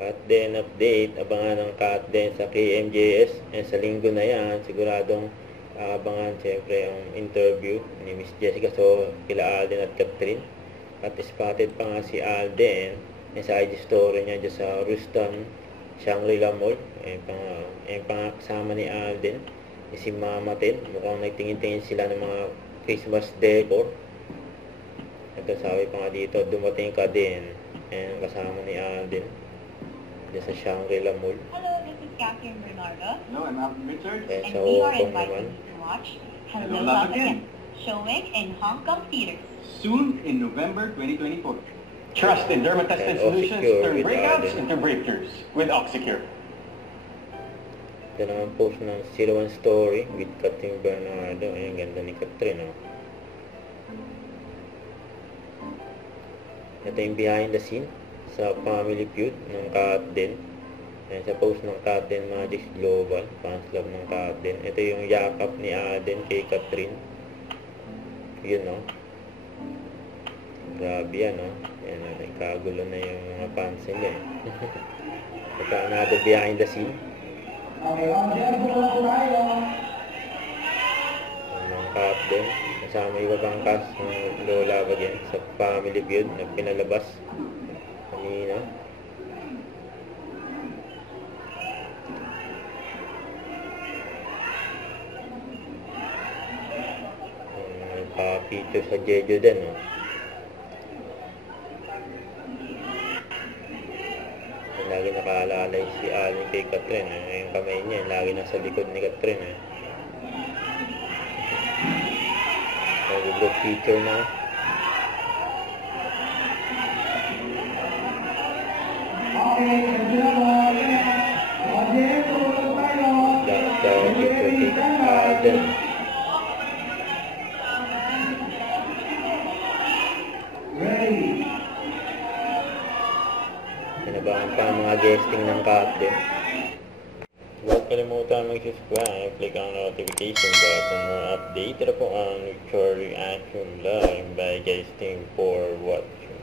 Cut Den update, abangan ng Cut Den sa KMJS. Sa linggo na yan, siguradong abangan siyempre ang interview ni Miss Jessica So, kila Alden at Catherine. At spotted pa nga si Alden sa IG story niya dyan sa Ruston, Shangri-La Mall. Kasama ni Alden si Mama Ten. Mukhang nagtingin-tingin sila ng mga Christmas decor. Ito sabi pa nga dito, dumating ka din. Kasama ni Alden dyan sa Shangri-La Mall. Hello, this is Catherine Bernardo. Hello, I'm Alvin Richards. And we are inviting you to watch Hello, Love Again, showing in Hong Kong theaters. Soon in November 2024. Trust in dermatested solutions turn breakouts into breakthroughs with Oxycure. Ito naman post ng 01 story with Catherine Bernardo. Ayan, ganda ni Catherine, oh. Ito yung behind the scene sa Family Feud ng Cut Den. Ayan, sa post ng Cut Den Magic Global, fans love ng Cut Den. Ito yung yakap ni Alden kay Catherine. Yun, no? Grabe yan, no? Ayan, kagulo na yung mga fans nila, eh. Ito another behind the scene. Ang Cut Den. Kasama iba pang cast ng Lola Again sa Family Feud na pinalabas kanina. Nagpa-feature sa Jeju din, no? Lagi nakaalalay si Alden kay Catherine, eh. Yung kamay niya lagi nasa likod ni Catherine, eh. Group feature na. That's feature kay Alden. Pinabangan pa ang mga guesting ng Cut Den. Huwag kalimutan mag-subscribe, click ang notification bell for more update. Ito po ang Victory Action Live. Bye guys, thank you for watching.